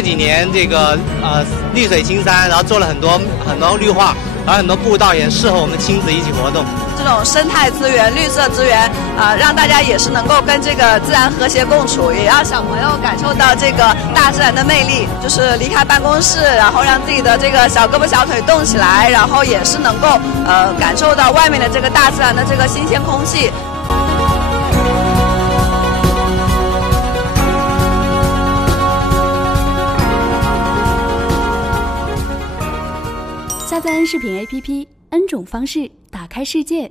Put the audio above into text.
这几年这个绿水青山，然后做了很多绿化，然后很多步道也适合我们亲子一起活动。这种生态资源、绿色资源让大家也是能够跟这个自然和谐共处，也让小朋友感受到这个大自然的魅力，就是离开办公室，然后让自己的这个小胳膊小腿动起来，然后也是能够感受到外面的这个大自然的这个新鲜空气。下载N视频 APP，N 种方式打开世界。